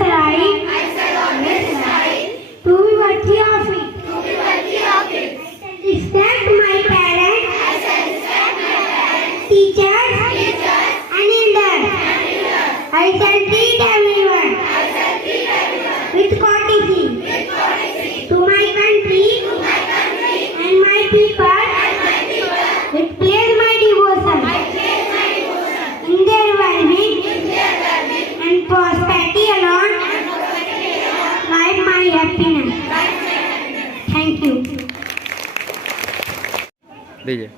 always strive to be worthy of it. I shall respect my parents, teachers, and elders. I shall treat everyone with courtesy. To my country and my people, it place my devotion in their well-being and prosperity alone lies my happiness. Thank you. दीजिए।